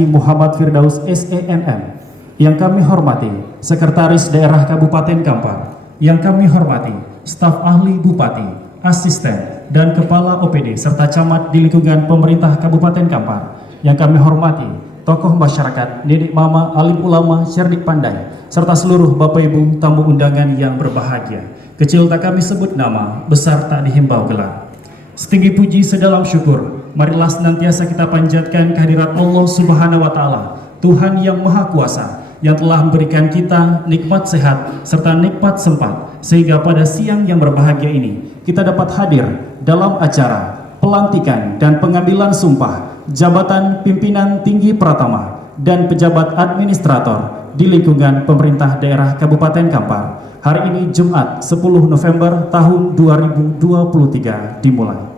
Haji Muhammad Firdaus SEMM. Yang kami hormati Sekretaris Daerah Kabupaten Kampar, yang kami hormati staf ahli Bupati, asisten, dan Kepala OPD serta camat di lingkungan pemerintah Kabupaten Kampar. Yang kami hormati tokoh masyarakat, Nenek Mama, alim ulama, cerdik pandai, serta seluruh Bapak Ibu tamu undangan yang berbahagia. Kecil tak kami sebut nama, besar tak dihimbau gelar. Setinggi puji sedalam syukur, marilah senantiasa kita panjatkan kehadirat Allah Subhanahu wa Ta'ala, Tuhan yang Maha Kuasa, yang telah memberikan kita nikmat sehat serta nikmat sempat, sehingga pada siang yang berbahagia ini kita dapat hadir dalam acara pelantikan dan pengambilan sumpah jabatan pimpinan tinggi Pratama dan pejabat administrator di lingkungan pemerintah daerah Kabupaten Kampar. Hari ini Jumat 10 November tahun 2023 dimulai.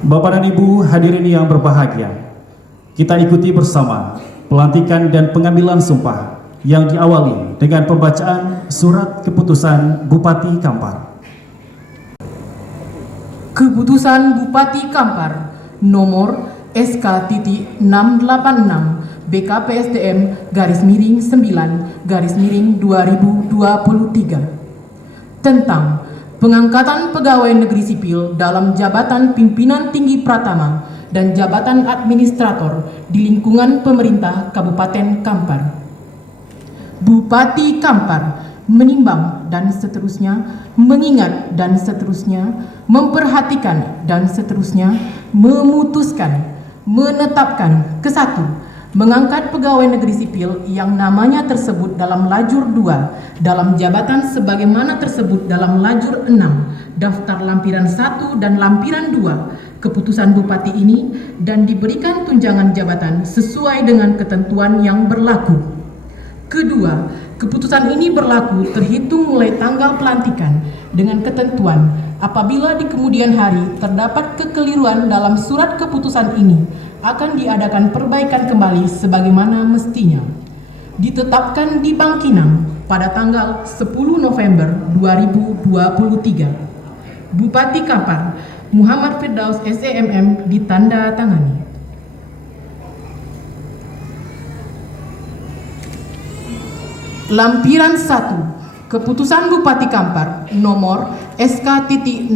Bapak dan Ibu hadirin yang berbahagia, kita ikuti bersama pelantikan dan pengambilan sumpah yang diawali dengan pembacaan surat keputusan Bupati Kampar. Keputusan Bupati Kampar nomor SK.686 BKPSDM /9/2023 tentang pengangkatan pegawai negeri sipil dalam jabatan pimpinan tinggi Pratama dan jabatan administrator di lingkungan pemerintah Kabupaten Kampar. Bupati Kampar menimbang dan seterusnya, mengingat dan seterusnya, memperhatikan dan seterusnya, memutuskan, menetapkan kesatu, mengangkat pegawai negeri sipil yang namanya tersebut dalam lajur 2 dalam jabatan sebagaimana tersebut dalam lajur 6 daftar lampiran 1 dan lampiran 2 keputusan Bupati ini dan diberikan tunjangan jabatan sesuai dengan ketentuan yang berlaku. Kedua, keputusan ini berlaku terhitung mulai tanggal pelantikan dengan ketentuan apabila di kemudian hari terdapat kekeliruan dalam surat keputusan ini akan diadakan perbaikan kembali sebagaimana mestinya. Ditetapkan di Bangkinang pada tanggal 10 November 2023. Bupati Kampar Muhammad Firdaus SEMM ditanda tangani. Lampiran 1 Keputusan Bupati Kampar nomor SK.686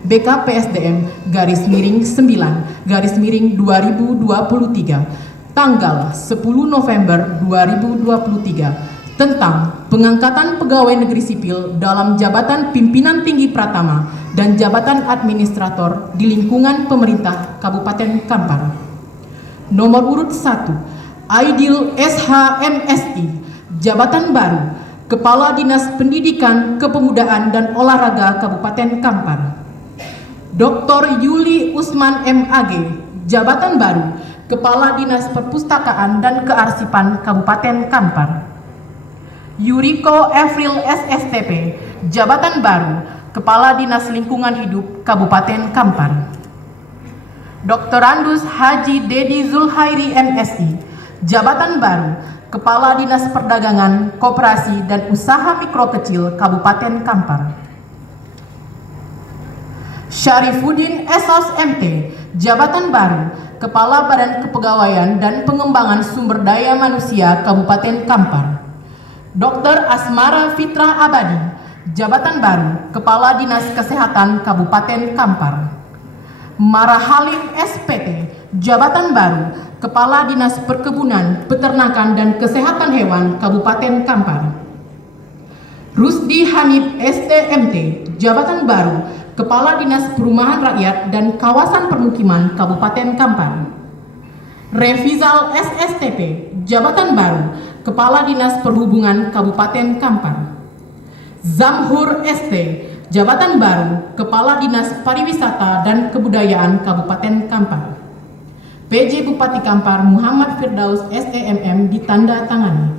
BKPSDM /9/2023 tanggal 10 November 2023 tentang pengangkatan pegawai negeri sipil dalam jabatan pimpinan tinggi Pratama dan jabatan administrator di lingkungan pemerintah Kabupaten Kampar. Nomor urut 1 Aidil SHMSI, jabatan baru, Kepala Dinas Pendidikan, Kepemudaan dan Olahraga Kabupaten Kampar. Dr. Yuli Usman MAG, jabatan baru, Kepala Dinas Perpustakaan dan Kearsipan Kabupaten Kampar. Yuriko Evril SSTP, jabatan baru, Kepala Dinas Lingkungan Hidup Kabupaten Kampar. Dr. Andus Haji Dedi Zulhairi MSI, jabatan baru, Kepala Dinas Perdagangan, Koperasi dan Usaha Mikro Kecil Kabupaten Kampar. Syarifuddin Esos MT, jabatan baru, Kepala Badan Kepegawaian dan Pengembangan Sumber Daya Manusia Kabupaten Kampar. Dr. Asmara Fitra Abadi, jabatan baru, Kepala Dinas Kesehatan Kabupaten Kampar. Marahalim SPT, jabatan baru, Kepala Dinas Perkebunan, Peternakan dan Kesehatan Hewan Kabupaten Kampar. Rusdi Hanif STMT, jabatan baru, Kepala Dinas Perumahan Rakyat dan Kawasan Permukiman Kabupaten Kampar. Revizal SSTP, jabatan baru, Kepala Dinas Perhubungan Kabupaten Kampar. Zamhur ST, jabatan baru, Kepala Dinas Pariwisata dan Kebudayaan Kabupaten Kampar. PJ Bupati Kampar Muhammad Firdaus SEMM ditanda tangani.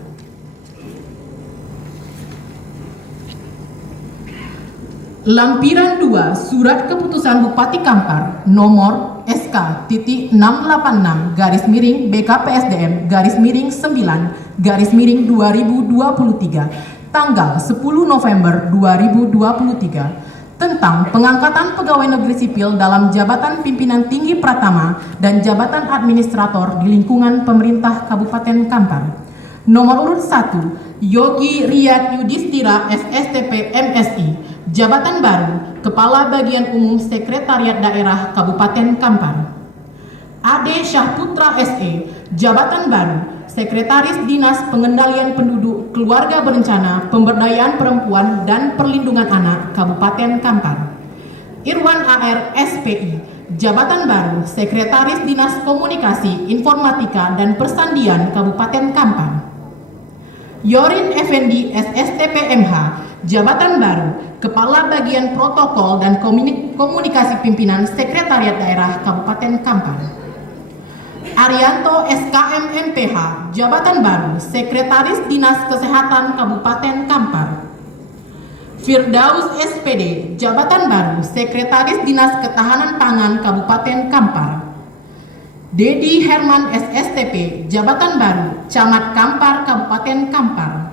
Lampiran 2 Surat Keputusan Bupati Kampar nomor SK.686 BKPSDM /9/2023 tanggal 10 November 2023 tentang pengangkatan pegawai negeri sipil dalam jabatan pimpinan tinggi pratama dan jabatan administrator di lingkungan pemerintah Kabupaten Kampar. Nomor urut 1, Yogi Riyad Yudhistira SSTP MSI, jabatan baru, Kepala Bagian Umum Sekretariat Daerah Kabupaten Kampar. Ade Syahputra SE, jabatan baru, Sekretaris Dinas Pengendalian Penduduk, Keluarga Berencana, Pemberdayaan Perempuan dan Perlindungan Anak Kabupaten Kampar. Irwan AR SPI, jabatan baru, Sekretaris Dinas Komunikasi, Informatika dan Persandian Kabupaten Kampar. Yorin Effendi SSTP MH, jabatan baru, Kepala Bagian Protokol dan Komunikasi Pimpinan Sekretariat Daerah Kabupaten Kampar. Arianto SKM MPH, jabatan baru, Sekretaris Dinas Kesehatan Kabupaten Kampar. Firdaus SPD, jabatan baru, Sekretaris Dinas Ketahanan Pangan Kabupaten Kampar. Dedi Herman SSTP, jabatan baru, Camat Kampar Kabupaten Kampar.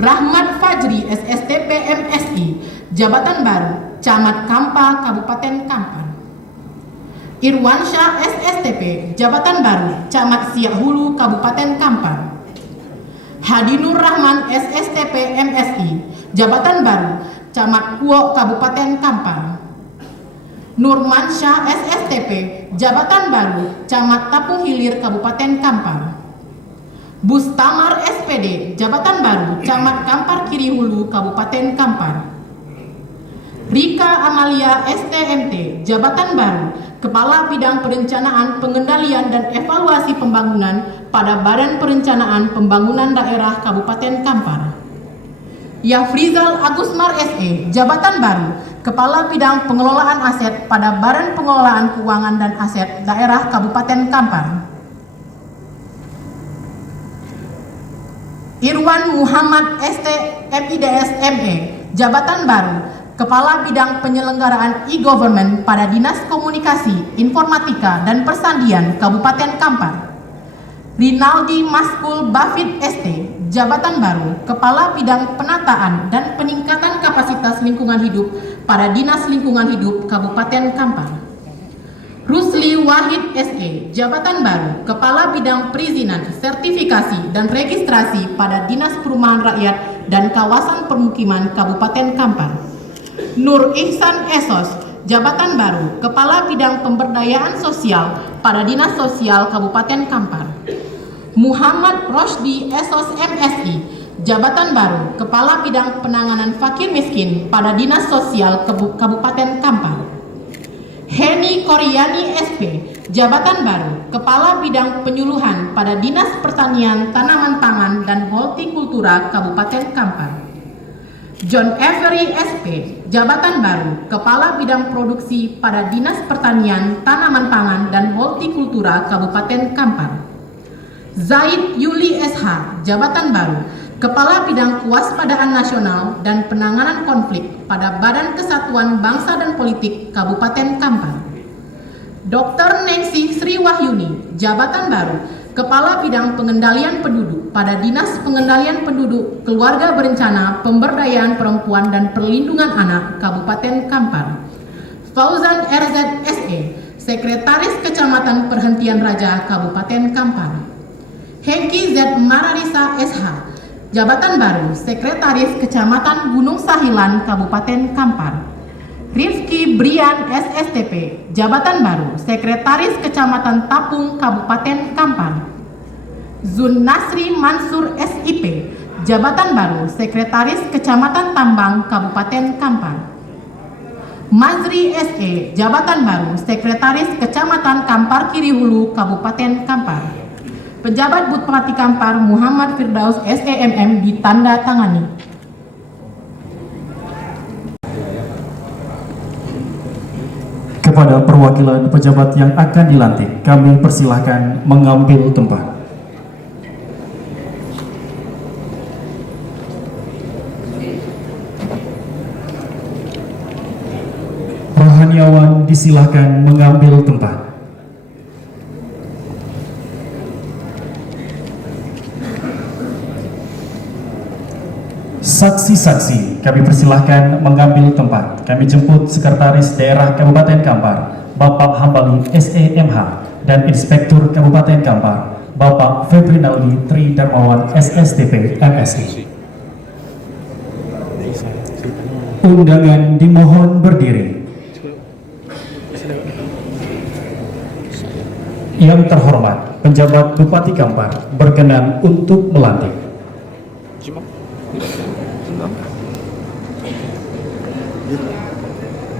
Rahmat Fajri SSTP MSI, jabatan baru, Camat Kampar Kabupaten Kampar. Irwansyah SSTP, jabatan baru, Camat Siak Hulu Kabupaten Kampar. Hadinur Rahman SSTP MSI, jabatan baru, Camat Kuok Kabupaten Kampar. Nurmansyah SSTP, jabatan baru, Camat Tapung Hilir Kabupaten Kampar. Bustamar SPD, jabatan baru, Camat Kampar Kiri Hulu Kabupaten Kampar. Rika Amalia STMT, jabatan baru, Kepala Bidang Perencanaan, Pengendalian dan Evaluasi Pembangunan pada Badan Perencanaan Pembangunan Daerah Kabupaten Kampar. Yafrizal Agusmar SE, jabatan baru, Kepala Bidang Pengelolaan Aset pada Badan Pengelolaan Keuangan dan Aset Daerah Kabupaten Kampar. Irwan Muhammad ST MIDS ME, jabatan baru, Kepala Bidang Penyelenggaraan E-Government pada Dinas Komunikasi, Informatika dan Persandian Kabupaten Kampar. Rinaldi Maskul Bafid ST, jabatan baru, Kepala Bidang Penataan dan Peningkatan Kapasitas Lingkungan Hidup pada Dinas Lingkungan Hidup Kabupaten Kampar. Rusli Wahid SE, jabatan baru, Kepala Bidang Perizinan, Sertifikasi dan Registrasi pada Dinas Perumahan Rakyat dan Kawasan Permukiman Kabupaten Kampar. Nur Ihsan Esos, jabatan baru, Kepala Bidang Pemberdayaan Sosial pada Dinas Sosial Kabupaten Kampar. Muhammad Rosdi Esos MSI, jabatan baru, Kepala Bidang Penanganan Fakir Miskin pada Dinas Sosial Kabupaten Kampar. Heni Koryani SP, jabatan baru, Kepala Bidang Penyuluhan pada Dinas Pertanian, Tanaman Pangan dan Hortikultura Kabupaten Kampar. John Every SP, jabatan baru, Kepala Bidang Produksi pada Dinas Pertanian, Tanaman Pangan dan Hortikultura Kabupaten Kampar. Zaid Yuli SH, jabatan baru, Kepala Bidang Kewaspadaan Nasional dan Penanganan Konflik pada Badan Kesatuan Bangsa dan Politik Kabupaten Kampar. Dr. Nancy Sri Wahyuni, jabatan baru, Kepala Bidang Pengendalian Penduduk pada Dinas Pengendalian Penduduk, Keluarga Berencana, Pemberdayaan Perempuan dan Perlindungan Anak Kabupaten Kampar. Fauzan RZ SE, Sekretaris Kecamatan Perhentian Raja Kabupaten Kampar. Hengki Z Mararisa SH, jabatan baru, Sekretaris Kecamatan Gunung Sahilan Kabupaten Kampar. Rifki Brian SSTP, jabatan baru, Sekretaris Kecamatan Tapung Kabupaten Kampar. Zun Nasri Mansur SIP, jabatan baru, Sekretaris Kecamatan Tambang Kabupaten Kampar. Mazri SE, jabatan baru, Sekretaris Kecamatan Kampar Kiri Hulu Kabupaten Kampar. Pejabat Bupati Kampar Muhammad Firdaus SEMM ditanda tangani. Kepada perwakilan pejabat yang akan dilantik, kami persilahkan mengambil tempat. Rohaniawan disilahkan mengambil tempat. Saksi-saksi kami persilahkan mengambil tempat. Kami jemput Sekretaris Daerah Kabupaten Kampar, Bapak Hambali SEMH, dan Inspektur Kabupaten Kampar, Bapak Febrinaldi Tri Darmawan SSTP MSI. Undangan dimohon berdiri. Yang terhormat, penjabat Bupati Kampar berkenan untuk melantik.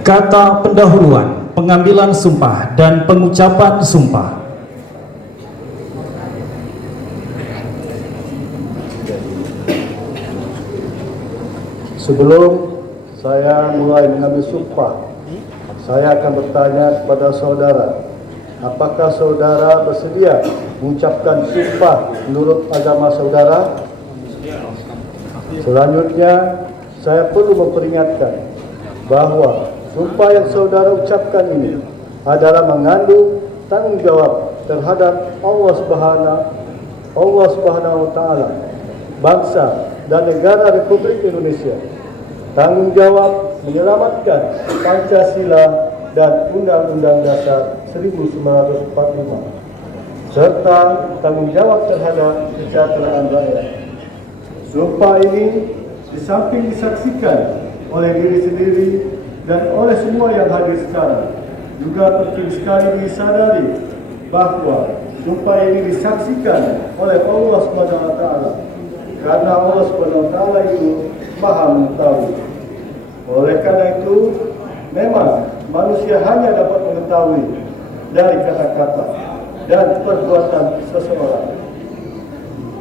Kata pendahuluan, pengambilan sumpah dan pengucapan sumpah. Sebelum saya mulai mengambil sumpah, saya akan bertanya kepada saudara, apakah saudara bersedia mengucapkan sumpah menurut agama saudara? Selanjutnya, saya perlu memperingatkan bahwa sumpah yang saudara ucapkan ini adalah mengandung tanggung jawab terhadap Allah Subhanahu wa Ta'ala, bangsa dan negara Republik Indonesia. Tanggung jawab menyelamatkan Pancasila dan Undang-Undang Dasar 1945, serta tanggung jawab terhadap kesejahteraan rakyat. Sumpah ini di samping disaksikan oleh diri sendiri dan oleh semua yang hadir sekarang, juga penting sekali disadari bahwa sumpah ini disaksikan oleh Allah Subhanahu wa Ta'ala, karena Allah Subhanahu wa Ta'ala itu Maha mengetahui. Oleh karena itu, memang manusia hanya dapat mengetahui dari kata-kata dan perbuatan seseorang,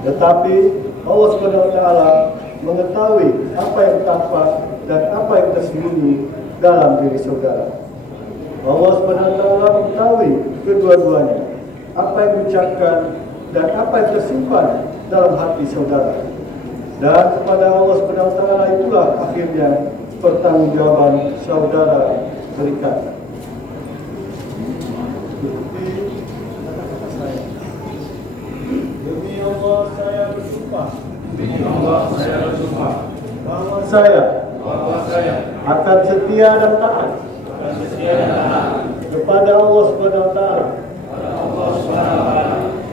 tetapi Allah Subhanahu wa Ta'ala mengetahui apa yang tampak dan apa yang tersembunyi dalam diri saudara. Allah Subhanahu wa Ta'ala mengetahui kedua-duanya, apa yang diucapkan dan apa yang tersimpan dalam hati saudara. Dan kepada Allah Subhanahu wa Ta'ala itulah akhirnya pertanggungjawaban saudara berikan. Demi Allah saya bersumpah. Demi Allah saya bersumpah bahwa saya akan setia dan taat kepada Allah Subhanahu wa Ta'ala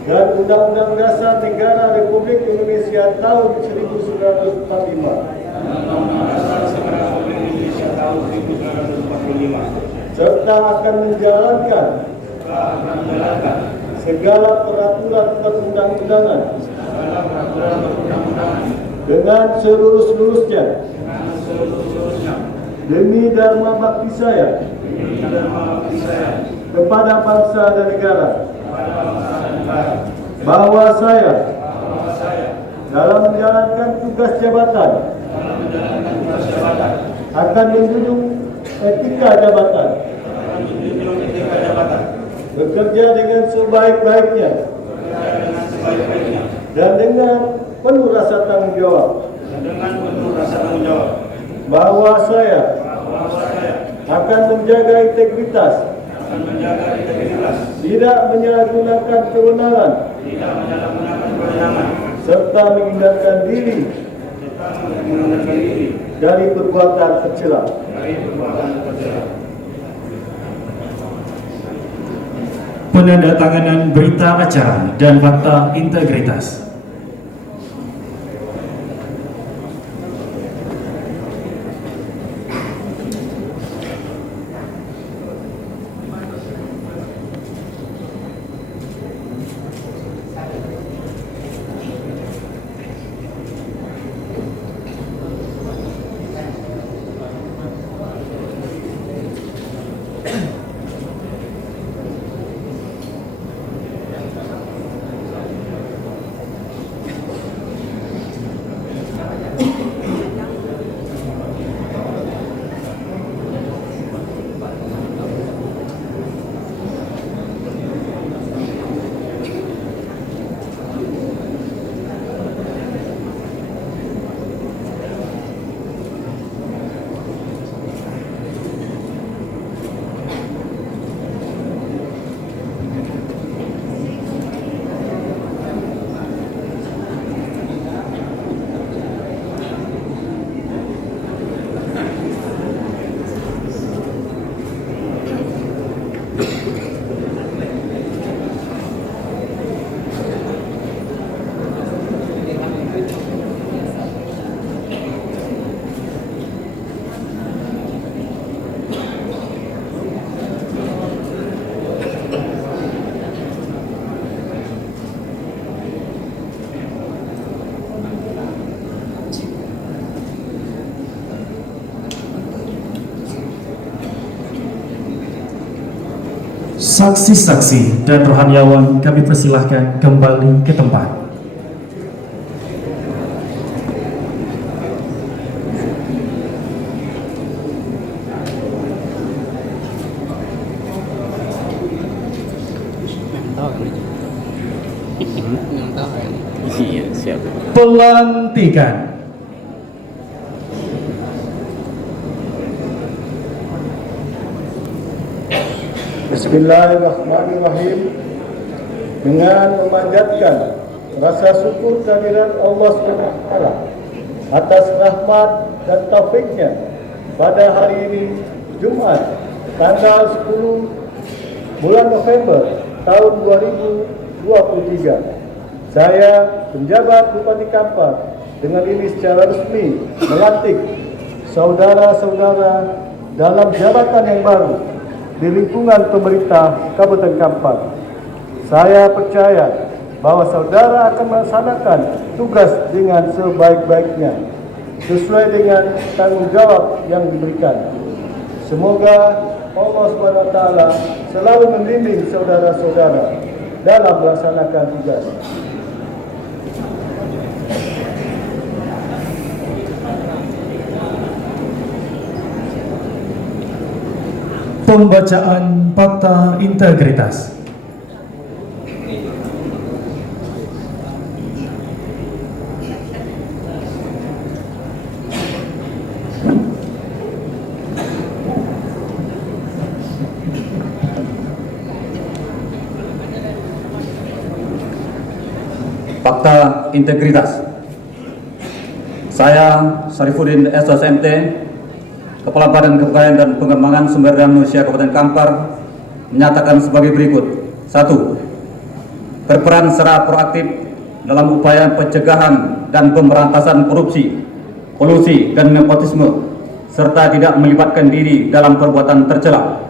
dan Undang-Undang Dasar Negara Republik Indonesia tahun 1945, serta akan menjalankan segala peraturan perundang-undangan dengan seluruh-seluruhnya demi dharma bakti saya kepada bangsa dan negara, bahwa saya dalam menjalankan tugas jabatan akan menjunjung etika jabatan, bekerja dengan sebaik-baiknya dan dengan penuh rasa tanggung jawab, bahwa saya akan menjaga integritas, tidak menyalahgunakan kewenangan, serta menghindarkan diri dari perbuatan tercela. Penandatanganan berita acara dan fakta integritas. Saksi-saksi dan rohaniawan kami persilahkan kembali ke tempat. Iya, siap. Pelantikan. Bismillahirrahmanirrahim. Dengan memanjatkan rasa syukur kehadirat Allah SWT atas rahmat dan taufiknya pada hari ini Jumat tanggal 10 bulan November tahun 2023, saya penjabat Bupati Kampar dengan ini secara resmi melantik saudara-saudara dalam jabatan yang baru di lingkungan pemerintah Kabupaten Kampar. Saya percaya bahwa saudara akan melaksanakan tugas dengan sebaik-baiknya sesuai dengan tanggung jawab yang diberikan. Semoga Allah SWT selalu membimbing saudara-saudara dalam melaksanakan tugas. Pembacaan fakta integritas. Fakta integritas. Saya Syarifuddin SOSMT, Kepala Badan Kepegawaian dan Pengembangan Sumber Daya Manusia Kabupaten Kampar, menyatakan sebagai berikut. 1. Berperan secara proaktif dalam upaya pencegahan dan pemberantasan korupsi, kolusi, dan nepotisme, serta tidak melibatkan diri dalam perbuatan tercela.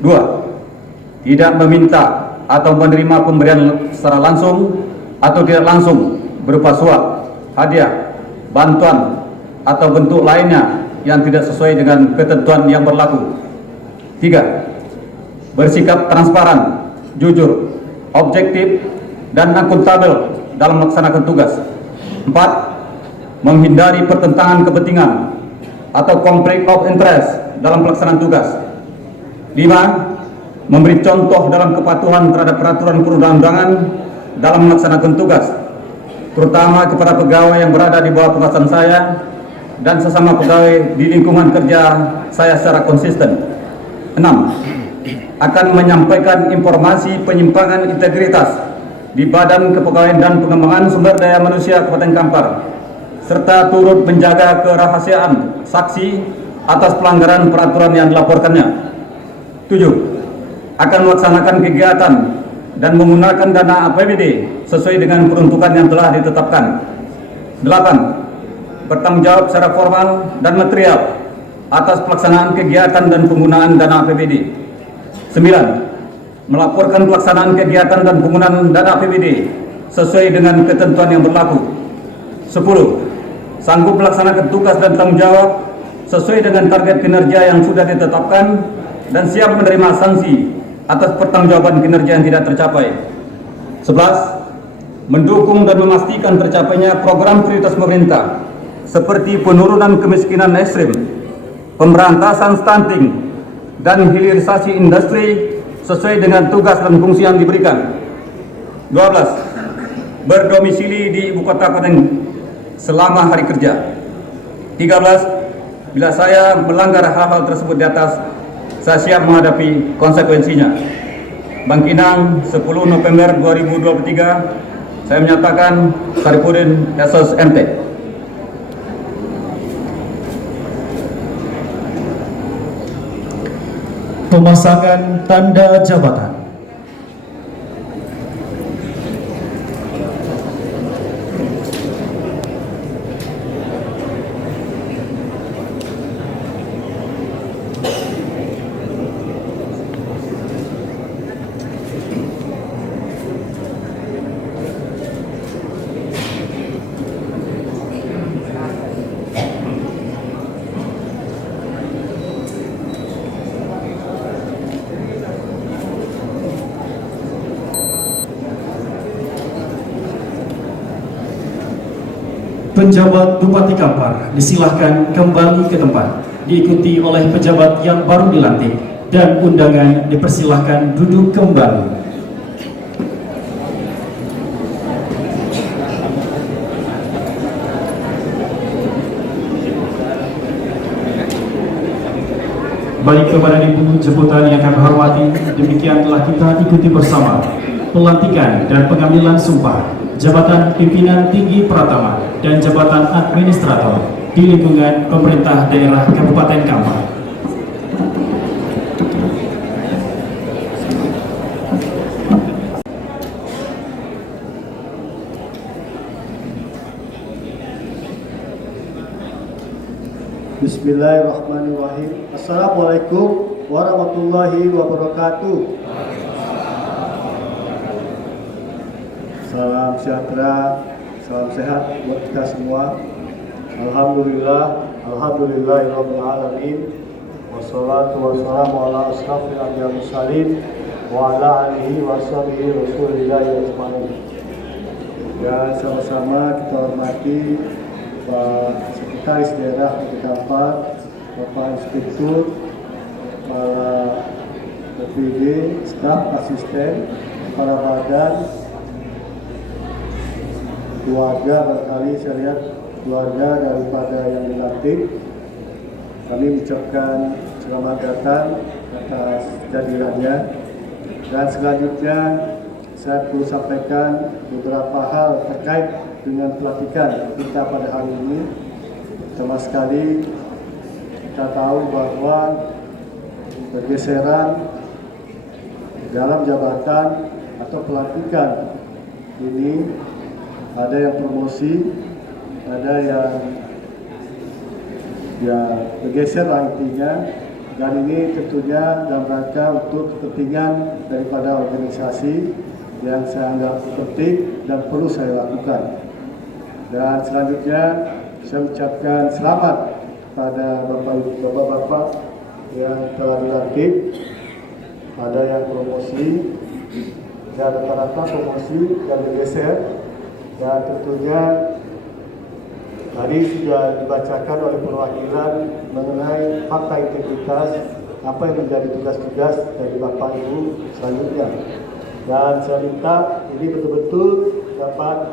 2. Tidak meminta atau menerima pemberian secara langsung atau tidak langsung berupa suap, hadiah, bantuan, atau bentuk lainnya yang tidak sesuai dengan ketentuan yang berlaku. 3. Bersikap transparan, jujur, objektif, dan akuntabel dalam melaksanakan tugas. 4. Menghindari pertentangan kepentingan atau konflik of interest dalam pelaksanaan tugas. 5. Memberi contoh dalam kepatuhan terhadap peraturan perundang-undangan dalam melaksanakan tugas, terutama kepada pegawai yang berada di bawah pengawasan saya dan sesama pegawai di lingkungan kerja saya secara konsisten. 6. Akan menyampaikan informasi penyimpangan integritas di Badan Kepegawaian dan Pengembangan Sumber Daya Manusia Kabupaten Kampar, serta turut menjaga kerahasiaan saksi atas pelanggaran peraturan yang dilaporkannya. 7. Akan melaksanakan kegiatan dan menggunakan dana APBD sesuai dengan peruntukan yang telah ditetapkan. 8. Bertanggung jawab secara formal dan material atas pelaksanaan kegiatan dan penggunaan dana APBD. 9. Melaporkan pelaksanaan kegiatan dan penggunaan dana APBD sesuai dengan ketentuan yang berlaku. 10. Sanggup melaksanakan tugas dan tanggung jawab sesuai dengan target kinerja yang sudah ditetapkan dan siap menerima sanksi atas pertanggungjawaban kinerja yang tidak tercapai. 11. Mendukung dan memastikan tercapainya program prioritas pemerintah seperti penurunan kemiskinan ekstrim, pemberantasan stunting, dan hilirisasi industri sesuai dengan tugas dan fungsi yang diberikan. 12. Berdomisili di ibu kota Kabupaten selama hari kerja. 13. Bila saya melanggar hal-hal tersebut di atas, saya siap menghadapi konsekuensinya. Bangkinang, 10 November 2023, saya menyatakan Syarifuddin SOSMT. Pemasangan tanda jabatan. penjabat Bupati Kampar disilahkan kembali ke tempat, diikuti oleh pejabat yang baru dilantik, dan undangan dipersilahkan duduk kembali. Baik kepada ibu jemputan yang kami hormati, demikian telah kita ikuti bersama pelantikan dan pengambilan sumpah jabatan pimpinan tinggi Pratama dan jabatan administrator di lingkungan pemerintah daerah Kabupaten Kampar. Bismillahirrahmanirrahim. Assalamualaikum warahmatullahi wabarakatuh. Salam sejahtera, salam sehat buat kita semua. Alhamdulillahirabbil alamin. Wassalatu wassalamu ala asrofil anbiya'i wal mursalin wa ala alihi wa sahbihi rasulillahi ajmain. Dan sama-sama kita hormati Pak Sekretaris Daerah Kabupaten Kampar, Bapak Inspektur, para OPD, staf asisten, para badan, keluarga, barangkali saya lihat keluarga daripada yang dilantik. Kami mengucapkan selamat datang atas kehadirannya. Dan selanjutnya saya perlu sampaikan beberapa hal terkait dengan pelantikan kita pada hari ini. Pertama sekali kita tahu bahwa pergeseran dalam jabatan atau pelantikan ini ada yang promosi, ada yang bergeser lah intinya, dan ini tentunya dalam rangka untuk kepentingan daripada organisasi yang saya anggap penting dan perlu saya lakukan. Dan selanjutnya saya mengucapkan selamat pada bapak-bapak yang telah dilantik. Ada yang promosi, dan rata-rata promosi dan bergeser. Dan tentunya tadi sudah dibacakan oleh perwakilan mengenai fakta integritas apa yang menjadi tugas-tugas dari Bapak Ibu selanjutnya. Dan saya minta ini betul-betul dapat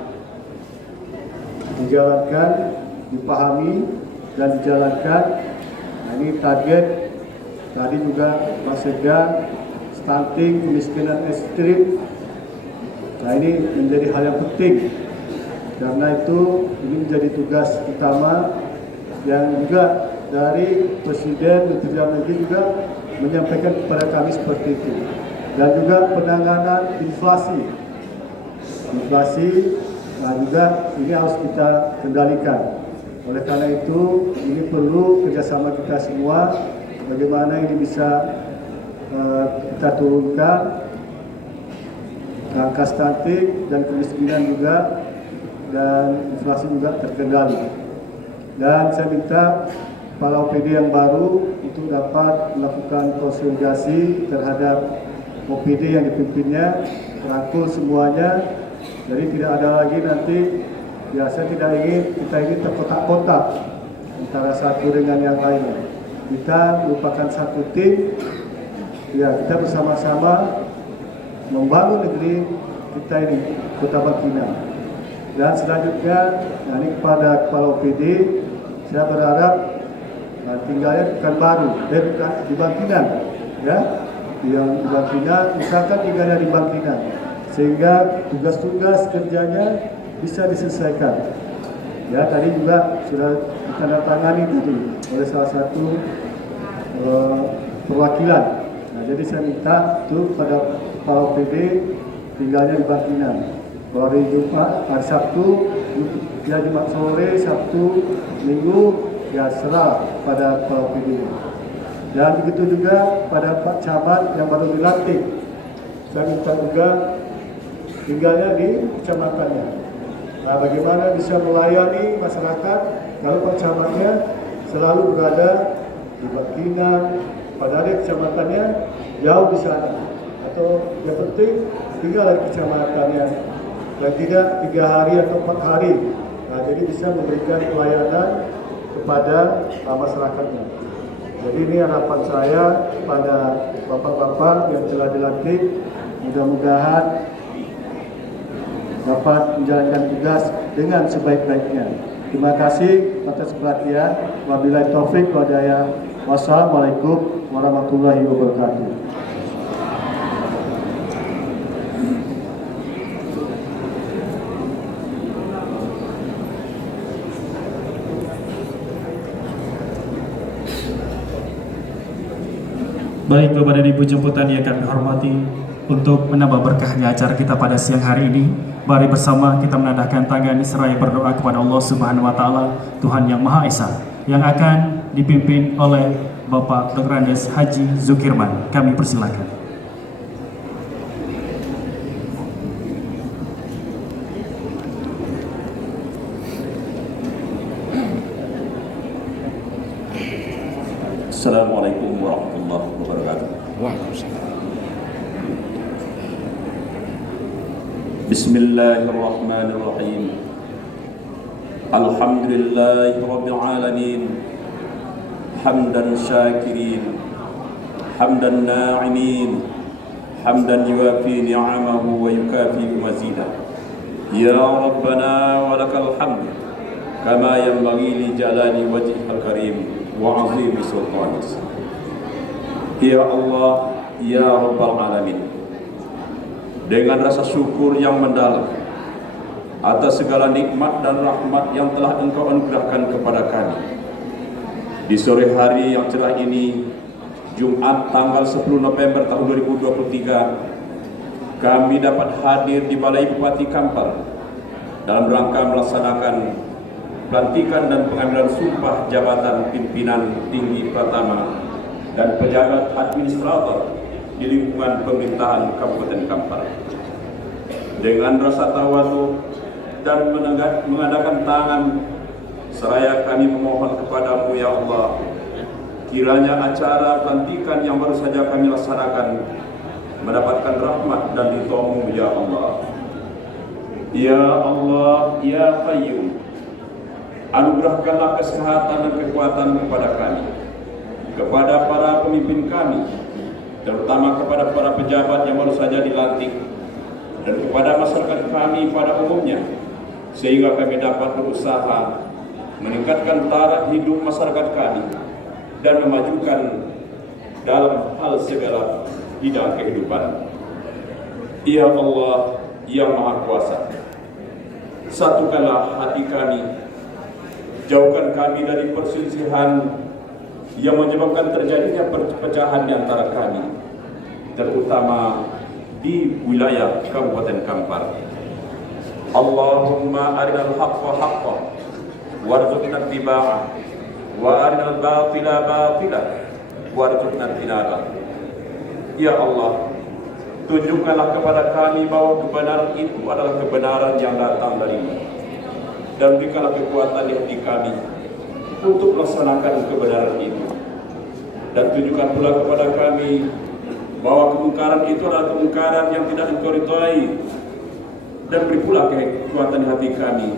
dijalankan, dipahami dan dijalankan. Nah, ini target tadi juga mencegah stunting, kemiskinan ekstrim. Nah, ini menjadi hal yang penting, karena itu ini menjadi tugas utama yang juga dari Presiden Menteri Dalam Negeri juga menyampaikan kepada kami seperti itu. Dan juga penanganan inflasi, nah juga ini harus kita kendalikan. Oleh karena itu ini perlu kerjasama kita semua, bagaimana ini bisa kita turunkan angka stunting dan kemiskinan juga, dan inflasi juga terkendali. Dan saya minta kepala OPD yang baru untuk dapat melakukan konsolidasi terhadap OPD yang dipimpinnya, merangkul semuanya. Jadi tidak ada lagi nanti, ya saya tidak ingin kita ini terkotak-kotak antara satu dengan yang lainnya. Kita merupakan satu tim, ya kita bersama-sama membangun negeri kita ini, Kota Bangkinang. Dan selanjutnya, nah ini kepada kepala OPD, saya berharap tinggalnya bukan baru, bukan di Bangkinang, ya, yang di Bangkinang, misalkan tinggalnya di Bangkinang, sehingga tugas-tugas kerjanya bisa diselesaikan. Ya, tadi juga sudah ditandatangani tadi oleh salah satu perwakilan. Nah, jadi saya minta tuh pada kepala OPD tinggalnya di Bangkinang. Kalau hari Jumat, hari Sabtu, ya Jumat sore, Sabtu, Minggu, ya serah pada kepala OPD. Dan begitu juga pada Pak Camat yang baru dilantik. Saya minta juga tinggalnya di kecamatannya. Nah, bagaimana bisa melayani masyarakat kalau Pak Camatnya selalu berada di Bangkinang, padahal kecamatannya jauh di sana. Atau yang penting tinggal di kecamatannya, dan tidak 3 hari atau 4 hari jadi bisa memberikan pelayanan kepada masyarakatnya. Jadi ini harapan saya pada bapak-bapak yang telah dilantik, mudah-mudahan dapat menjalankan tugas dengan sebaik-baiknya. Terima kasih atas perhatian. Wabillahi taufik wal hidayah. Wassalamualaikum warahmatullahi wabarakatuh. Baik Bapak dan Ibu jemputan yang kami hormati, untuk menambah berkahnya acara kita pada siang hari ini, mari bersama kita menadahkan tangan seraya berdoa kepada Allah Subhanahu wa taala, Tuhan yang Maha Esa, yang akan dipimpin oleh Bapak Dr. Andes Haji Zulkirman. Kami persilakan. Assalamualaikum warahmatullahi wabarakatuh. Bismillahirrahmanirrahim. Alhamdulillahi rabbil alamin. Hamdan syakirin, hamdan na'imin, hamdan yuwafi ni'amahu wa yukafi mazidah. Ya Rabbana walakal hamd kama yanbaghi li jalali wajhikal karim wa azimi sultanik. Ya Allah, ya Rabbal alamin, dengan rasa syukur yang mendalam atas segala nikmat dan rahmat yang telah Engkau anugerahkan kepada kami di sore hari yang cerah ini, Jumat tanggal 10 November tahun 2023, kami dapat hadir di Balai Bupati Kampar dalam rangka melaksanakan pelantikan dan pengambilan sumpah jabatan pimpinan tinggi Pratama dan pejabat administrator di lingkungan pemerintahan Kabupaten Kampar. Dengan rasa tawadhu dan mengadakan tangan seraya kami memohon kepadamu ya Allah, kiranya acara pelantikan yang baru saja kami laksanakan mendapatkan rahmat dan ridha-Mu ya Allah. Ya Allah, ya Qayyum, anugerahkanlah kesehatan dan kekuatan kepada kami, kepada para pemimpin kami, terutama kepada para pejabat yang baru saja dilantik, dan kepada masyarakat kami pada umumnya, sehingga kami dapat berusaha meningkatkan taraf hidup masyarakat kami dan memajukan dalam hal segala bidang kehidupan. Ya Allah yang Maha Kuasa, satukanlah hati kami, jauhkan kami dari perselisihan yang menyebabkan terjadinya perpecahan di antara kami, terutama di wilayah Kabupaten Kampar. Allahumma arinal haqqa haqqan warzuqna ittiba'ah wa arinal batila batilan warzuqna ijtinabah. Ya Allah, tunjukkanlah kepada kami bahwa kebenaran itu adalah kebenaran yang datang darimu, dan berikanlah kekuatan di hati kami untuk melaksanakan kebenaran itu, dan tunjukkan pula kepada kami bahwa kemungkaran itu adalah kemungkaran yang tidak Engkau ridhai, dan beri pula kekuatan di hati kami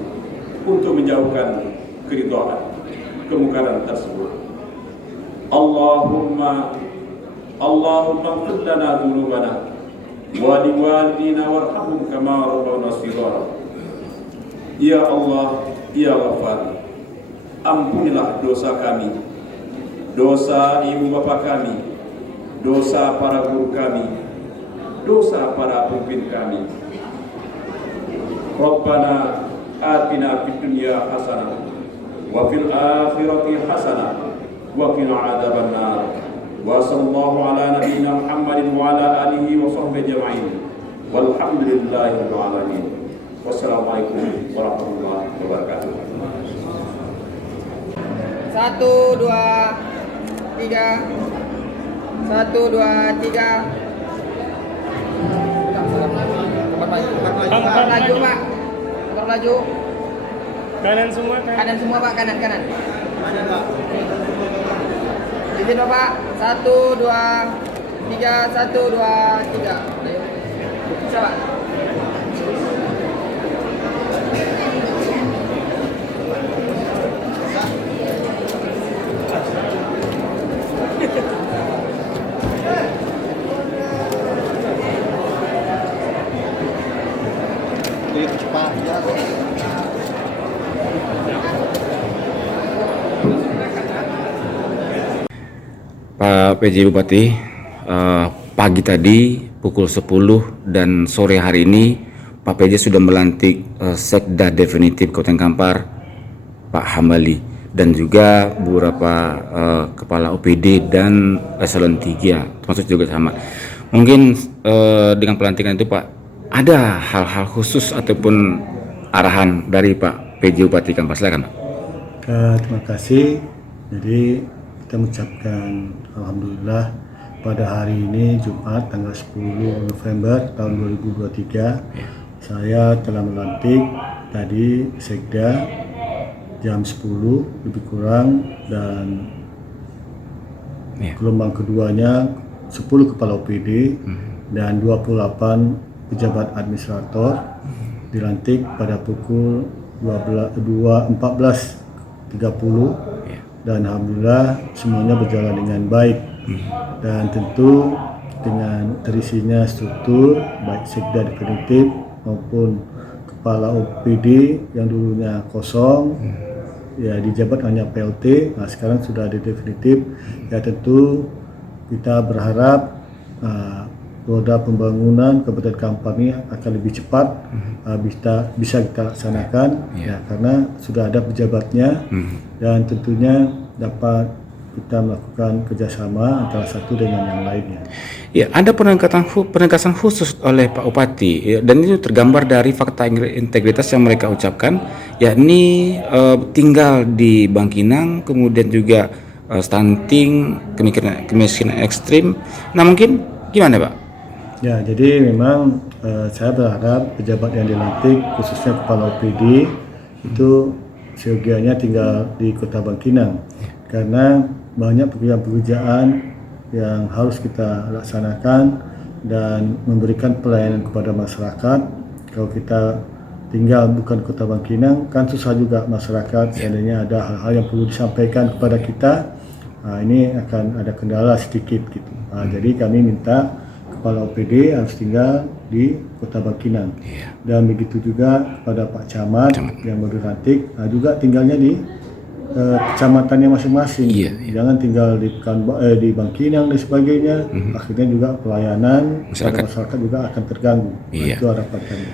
untuk menjauhkan keridhaan kemungkaran tersebut. Allahumma ighfir lana dzunubana wa liwalidina warhamhum kama rabbawna shighara. Ya Allah, ya Ghafar, ampunilah dosa kami, dosa ibu bapa kami, dosa para guru kami, dosa para pemimpin kami. Rabbana atina fid dunya hasanah wa fil akhirati hasanah wa qina adzabannar. Wa sallallahu ala nabiyyina Muhammadin wa ala alihi wa sahbihi ajma'in. Walhamdulillahirabbil alamin. Wassalamualaikum warahmatullahi wabarakatuh. 1, 2, 3. 1, 2, 3. Tebar laju Pak. Tebar laju. Kanan semua kan? Kanan semua Pak, kanan. Izin Bapak. 1, 2, 3. 1, 2, 3. Ayo. Bisa Pak. Pak PJ Bupati, pagi tadi pukul 10 dan sore hari ini Pak PJ sudah melantik Sekda definitif Kabupaten Kampar, Pak Hambali, dan juga beberapa kepala OPD dan eselon 3, termasuk juga sama. Mungkin dengan pelantikan itu Pak, ada hal-hal khusus ataupun arahan dari Pak PJ Bupati Kampar? Silakan Pak. Terima kasih. Jadi kita mengucapkan alhamdulillah pada hari ini Jumat tanggal 10 November tahun 2023 saya telah melantik tadi Sekda jam 10 lebih kurang, dan gelombang keduanya 10 kepala OPD dan 28 pejabat administrator dilantik pada pukul 14.30 dan alhamdulillah semuanya berjalan dengan baik, dan tentu dengan terisinya struktur baik Sekda definitif maupun kepala OPD yang dulunya kosong ya dijabat hanya PLT, nah sekarang sudah ada definitif. Ya tentu kita berharap roda pembangunan Kabupaten Kampar ini akan lebih cepat bisa kita laksanakan ya karena sudah ada pejabatnya, dan tentunya dapat kita melakukan kerjasama antara satu dengan yang lainnya. Ya, ada penegasan khusus oleh Pak Bupati ya, dan itu tergambar dari fakta integritas yang mereka ucapkan, yakni tinggal di Bangkinang, kemudian juga stunting, kemiskinan ekstrim. Nah mungkin gimana Pak? Ya, jadi memang saya berharap pejabat yang dilantik khususnya kepala OPD itu seyogianya tinggal di Kota Bangkinang, karena banyak pekerjaan-pekerjaan yang harus kita laksanakan dan memberikan pelayanan kepada masyarakat. Kalau kita tinggal bukan Kota Bangkinang kan susah juga masyarakat, seandainya ada hal-hal yang perlu disampaikan kepada kita, ini akan ada kendala sedikit gitu. Jadi kami minta kepala OPD harus tinggal di Kota Bangkinang, dan begitu juga kepada Pak Camat yang baru dilantik juga tinggalnya di kecamatannya masing-masing. Jangan tinggal di Bangkinang dan sebagainya. Akhirnya juga pelayanan pada masyarakat juga akan terganggu. Itu harapan kami.